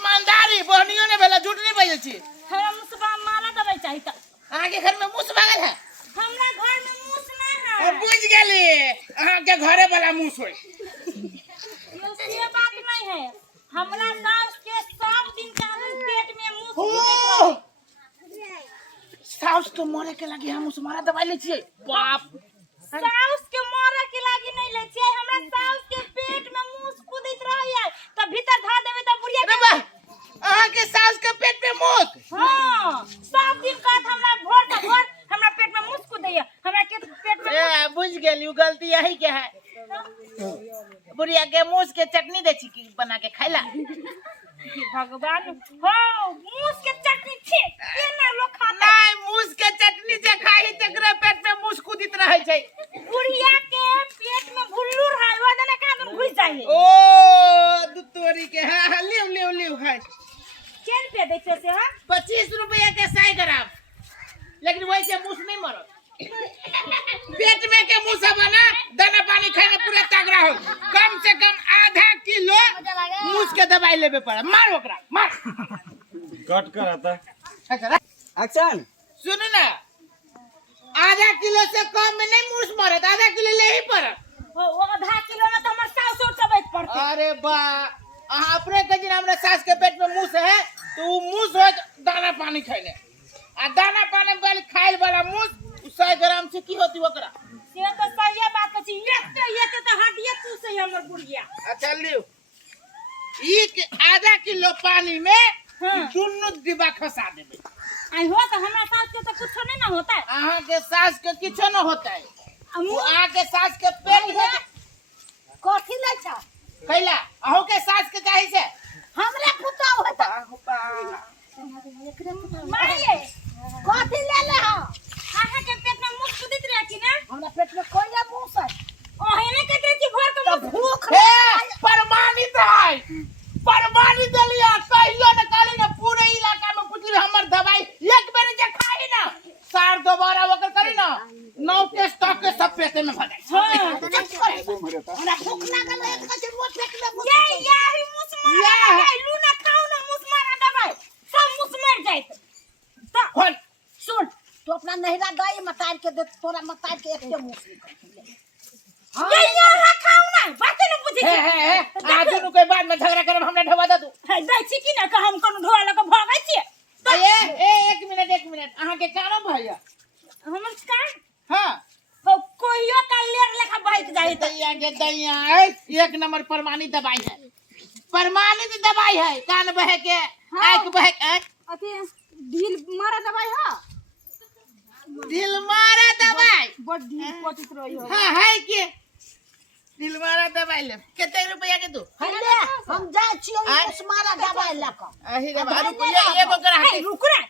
ईमानदारी बहनियों ने बेला झूठ नहीं बोले छी। हमरा मुसबा मारा दवाई चाहिए त आगे घर में मूस भागल है। हमरा घर में मूस ना है। और बुझ गेली आगे घरे वाला मूस होय। ये बात नहीं है। हमरा सास के सब दिन चाहे पेट में मूस हो। सास तो मरे के लगी हम मूस मारा दवाई ले छिए। बाप सास के मरे के लगी नहीं ले छिए। हमरा सास के पेट में मूस कूदित रहै त भीतर धा देबे त बुढ़िया अरे बा अहाँ के सास के पेट में मूस। हां सब दिन कहत हमरा भोर त भोर हमरा पेट में मूस कूदैया। हमरा के पेट में ए बुझ गेली गलती यही के है। बुढ़िया के मूस के चटनी दे छी की बना के खाइला। भगवान हो मूस के चटनी छे केना लोग खाता। नहीं मूस के चटनी जे खाई तकरे पेट में मूस कूदित रहै छै। बुढ़िया के पेट में भुल्लू है वदने का तुम घुस जाइए। ओ दुतोरी के हां लिव लिव लिव है। केन पे देखे से हां 25 रुपया के 100 ग्राम। लेकिन वैसे मूस नहीं मरत। पेट में के मूसा बना दाना पानी खाने पूरा तगड़ा हो। कम से कम आधा किलो मूस के दवाई लेबे पड़ा। मार ओकरा मार। कट कर आता एक्शन सुन ना आधा किलो से कम में नहीं मूस मरत। आधा किलो ले ही पड़त। वो आधा किलो में तो हमर सास और सब एक पड़ते। अरे बा अहाँ अपने कजिन हमरा सास के पेट में मूस है तो वो मूस हो दाना पानी खाइले। आ दाना पानी वाली खाइल वाला मूस 100 ग्राम से की होती ओकरा। से तो सही बात अछि। ये तो हड्डिया तू से हमर बुढ़िया। अच्छा लियो ई आधा किलो पानी में हाँ। दुन्नु डिब्बा खसा देबे। आई हो तो हमरा सास के तो कुछ नहीं ना होता है। अहाँ के सास के किछो न होता है। अमु अहाँ के सास के पेट में कथि ले छ कैला अहू के सास के चाही से हमरा पुता होता। मारिए कथि ले ले हो। आहा के पेट में मुख कुदित रह कि ना। हमरा पेट में कोइला मुस है। ओहे ने कहते कि घर के मुख भूख हे प्रमाणित है। प्रमाणित लिया कहियो न काली न पूरे इलाका में पूछी हमर दवाई एक बेर जे खाई ना सार दोबारा ओकर करी ना 9 के स्टॉक के सब पेटे में भगाई। हां हमरा भूख लागल है कजे मुंह फेंक ले। ये मुस मारा दवाई लू ना खाओ ना मुस मारा दवाई सब मुस मर जाइत। तो खोल सुन तू अपना नहरा गई मतार के दे तोरा मतार के एक मुस ये यहाँ खाओ ना बात न बुझे। हे आज नु के बाद में झगड़ा करब हमरा ढवा द दू। है दै छी कि ना हम कोनो ढोआ लगा भागै छी। ए एक मिनट अहाँ के कानो भैया हमर का हां हो कोइयो का लेर लेखा बहक जाई त दैया के दैया एक नंबर प्रमाणित दवाई है। प्रमाणित दवाई है। कान बहे के आंख बहे के अथी ढील मारा दवाई ह दिल मारा दवाई बड़ ढील पतित रही हो। हां है के दिल मारा दवाई ले कते रुपया के दू। ले हम जा छियो मुस मारा दवाई लक। अही रे बारू एगो करा के रुक रे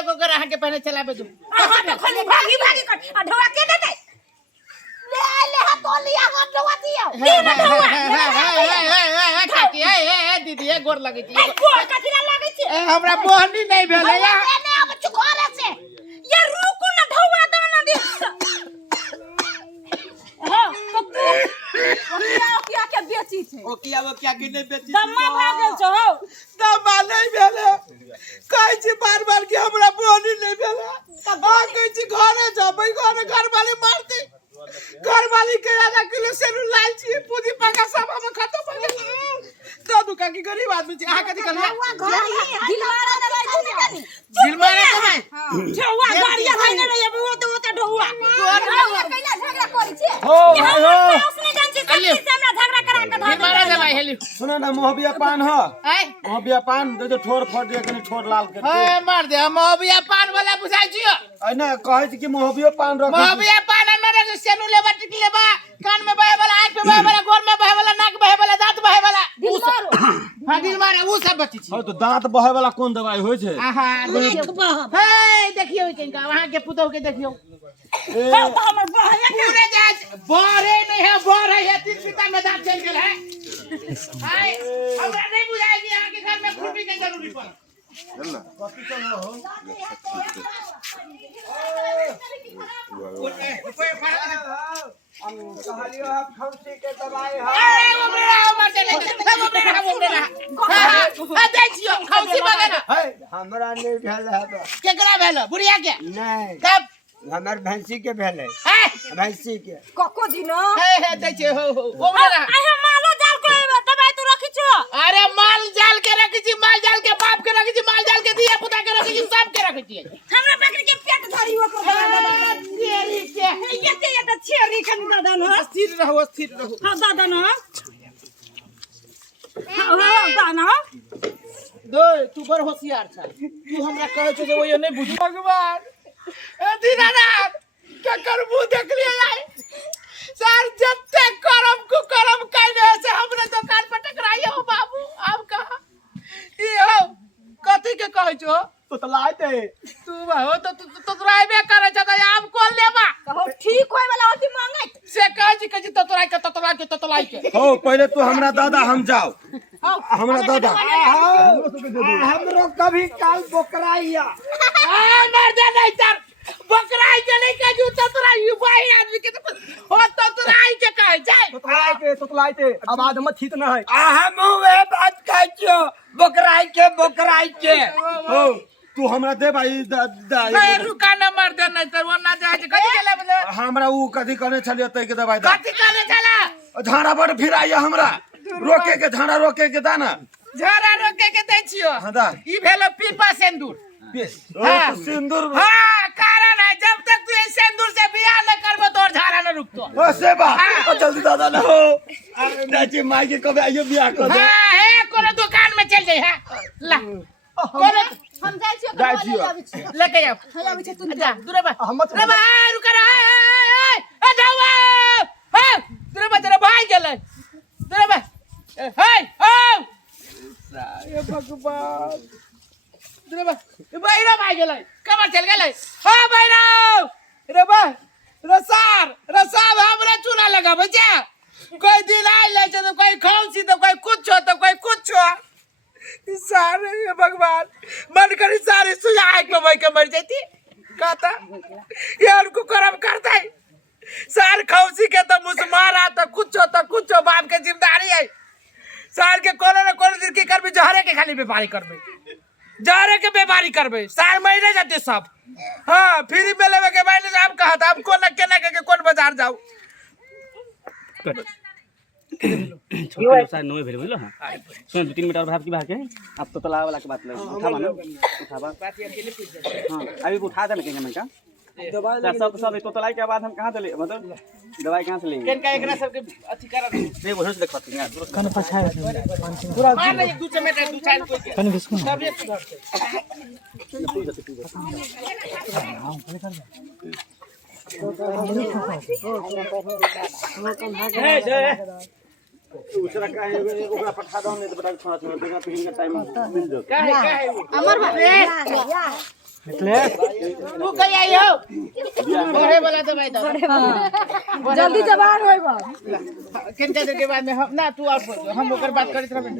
एगो करा के पहले चलाबे दू। हां तो खाली भागी भागी कर आ ढोआ के दे दे ले हा तो लिया हम ढोआ दियो दे ना ढोआ खाकी ए दीदी ए गोर लगे छी। को कथिला लागे छी। हमरा बोहनी नहीं भेले या ने अब चुकोरे से ये रुको ना ढोआ दाना दे। हां तो तू क्या के बेची थे ओकिया वो क्या के नहीं बेची दम्मा भागल छ हो दमा नहीं भेले कहै छी बार कि हमरा बोहनी नहीं भेले। आ कहै छी घरे जबै घर वाली मारते घर वाली के आधा किलो सेनु लाल छी पूजी पका सब हम खत्म हो गेल। दादू का की गरीब आदमी छी अहाँ कथि करले दिल मारा दवाई दे कानी दिल मारा दवाई ढोआ गाड़िया खाने रे वो तो ढोआ कैला झगड़ा करै छी। हो उसने जान छी कथि से हमरा झगड़ा करा के दिल मारा दवाई हेली सुनो ना मोहबिया पान हो आय मोहबिया पान दे ठोर फट दे कनी ठोर लाल कर दे। हां मार दे हम अबिया पान वाला बुझाइ छियो। ऐना कहै छी कि मोहबिया पान रख अबिया पान मेरे जो सेनु लेबा टिक लेबा कान में बहे वाला आंख में बहे वाला गोर में बहे वाला नाक बहे वाला दांत बहे वाला दिल मारो हां दिल मारे वो सब बची छी। हो तो दांत बहे वाला कोन दवाई होय छै। आहा हे देखियो इनका वहां के पुतौ के देखियो हमर बहन पूरे जाज बरे नहीं है बर है 3 सीता में दांत चल गेल है। हाय हमरा नहीं बुझाई कि यहां के घर में खुरपी के जरूरी पड़ चल ना हम कहलियो आप खौसी के दवाई है। अरे वो मेरा मर चले वो मेरा हां दे छी मांगे ना हमरा नहीं भेल है बा। केकरा भेलो बुढ़िया के नहीं तब हमर भैंसी के भेल है है भैंसी के कको दिन है दै छे हो ओमरा ना आहे मालो जाल को दबाई तू रखी छो अरे माल जाल के रखी छी माल जाल के बाप के रखी छी माल जाल के दिया पुता के रखी छी सब के रखी छी हमरा पकड़ के पेट धरी हो को तेरी के ये त छेरी खन दादा न स्थिर रहो हां दादा न हां दाना दो तू बड़ होशियार छ तू हमरा कहे छे जे ओयो नहीं बुझी भगवान ए दीनानाथ के करबू देख लिया यार सर जत्ते करम काइने से हमरे दुकान पर टकराइए हो बाबू अब कहा ई हो कथि के कहै छो तो लाते तू हो तो तू ड्राइवे करे छ त अब कौन लेबा कहो ठीक होय वाला होती मांगे से कह जी ततलाई के हो पहले तू हमरा दादा हम जाओ हमरा दादा हमरो कभी काल बोकराइया मर दे नहीं तर बकराई के नहीं कह जू ततलाई भाई आदमी के हो ततलाई के कह जाए तो लाते आवाज मत थीत न है हम वे बात कह छियो बोकराई के हो तू हमरा दे भाई मैं रुका न मर दे नहीं तर वरना जाए कथि के ले बोले हमरा ऊ कथी करे छलिए तै के दवाई दा कथि करे चला झाड़ा बड़ फिर आइए हमरा रोके के झाड़ा रोके के दाना झरा रोके के दै छियो हां दा ई भेलो पीपा सिंदूर हाँ, सिंदूर हां कारण है जब तक तू इस सिंदूर से बियाह न करबो तो झाड़ा न रुकतो ओ सेबा ओ जल्दी दादा ना हो अरे दाची माई के कबे आइए बियाह कर दे हां है कोनो दुकान में चल जाई है ला कोनो हम जाय छियो जाय तो छियो। आबै छियो लेके जाओ हम आबै छियो तू जा दूर बा हम मत रे बा रुक रे ए जावा हां दूर बा तेरा भाई गेलै दूर बा हे हो ये भगवान दूर बा ये बैरा भाई गेलै कमर चल गेलै हो बैरा रे बा रसाब हमरा चूना लगाबे जा कोई दिलाई ले छ तो कोई खौसी तो कोई कुछ हो तो कोई कुछ हो सारे ये भगवान मन करी सारे सुया के भाई के मर जाती कहता ये उनको कर्म करता है सार खौसी के तो मुसमारा तो कुछ हो बाप के जिम्मेदारी है सार के कोनो न कोनो दिन की करबे जहरे के खाली व्यापारी करबे जहरे के व्यापारी करबे सार महीने जाते सब हां फ्री में लेवे के बाइले हम कहता हम कोन केना के कोन बाजार जाऊ छोटे साइज नोए भेल बुझलो हां सुन 2-3 मीटर भाग की भाग के अब तो तलाव वाला के बात लगे उठा मानो उठावा बात ये अकेले पूछ जा हां अभी उठा दे लेंगे मैं का दवाई सब तो तलाई के बाद हम कहां से ले मतलब दवाई कहां से लेंगे केन का एकरा सब के अथी करा नहीं वो से देखते हैं कन पछाए पूरा मार नहीं दू चमेटा दू चाल कोई के कन बिस्कुट सब एक सुधर दूसरा काहे ओकरा पठा दो नहीं तो बता छोड़ा देना पिन का टाइम मिल जाओ काहे अमर भाई तू कहीं आई हो बड़े वाला दवाई दो जल्दी जवान होइबा किंता देर के बाद में हम ना तू और हम ओकर बात करत रहबे